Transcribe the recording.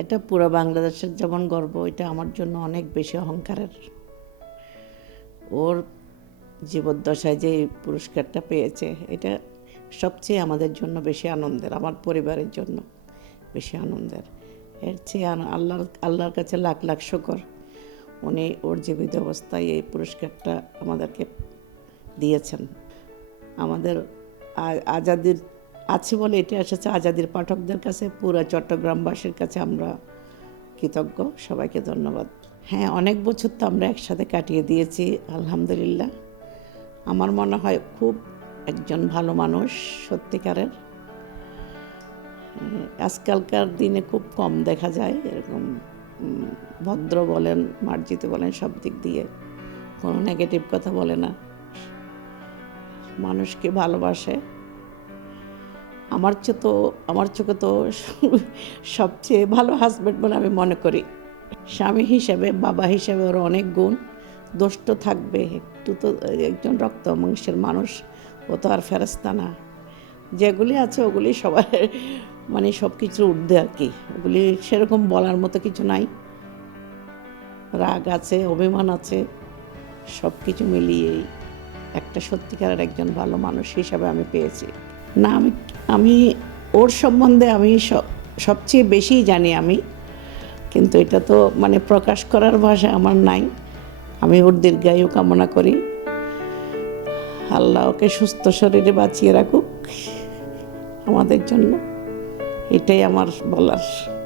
এটা পুরো বাংলাদেশের যেমন গর্ব, এটা আমার জন্য অনেক বেশি অহংকারের। ওর জীবদ্দশায় যে পুরস্কারটা পেয়েছে, এটা সবচেয়ে আমাদের জন্য বেশি আনন্দের, আমার পরিবারের জন্য বেশি আনন্দের। এর চেয়ে আল্লাহর আল্লাহর কাছে লাখ লাখ শুকর। উনি ওর জীবিত অবস্থায় এই পুরস্কারটা আমাদেরকে দিয়েছেন। আমাদের আজাদির আছে বলে এটা এসেছে আজাদির পাঠকদের কাছে। পুরো চট্টগ্রামবাসীর কাছে আমরা কৃতজ্ঞ। সবাইকে ধন্যবাদ। হ্যাঁ অনেক বছর তো আমরা একসাথে কাটিয়ে দিয়েছি, আলহামদুলিল্লাহ। আমার মনে হয় খুব একজন ভালো মানুষ, সত্যিকারের। আজকালকার দিনে খুব কম দেখা যায়, এরকম ভদ্র বলেন, মার্জিত বলেন, সব দিক দিয়ে কোনো নেগেটিভ কথা বলে না। মানুষকে ভালোবাসে। আমার চেয়ে তো, আমার চোখে তো সবচেয়ে ভালো হাজব্যান্ড বলে আমি মনে করি। স্বামী হিসেবে, বাবা হিসেবে ওর অনেক গুণ। দোষ তো থাকবে, একটু তো, একজন রক্ত মাংসের মানুষ, ও তো আর ফেরস্তা না। যেগুলি আছে ওগুলি সবার মানে সব কিছুর ঊর্ধ্বে আর কি। ওগুলি সেরকম বলার মতো কিছু নাই। রাগ আছে, অভিমান আছে সব কিছু মিলিয়েই একটা সত্যিকারের একজন ভালো মানুষ হিসাবে আমি পেয়েছি। না, আমি আমি, ওর সম্বন্ধে আমি সব সবচেয়ে বেশি জানি আমি। কিন্তু এটা তো মানে প্রকাশ করার ভাষা আমার নাই। আমি ওর দীর্ঘায়ু কামনা করি। আল্লাহ ওকে সুস্থ শরীরে বাঁচিয়ে রাখুক। আমাদের জন্য এটাই আমার বলার।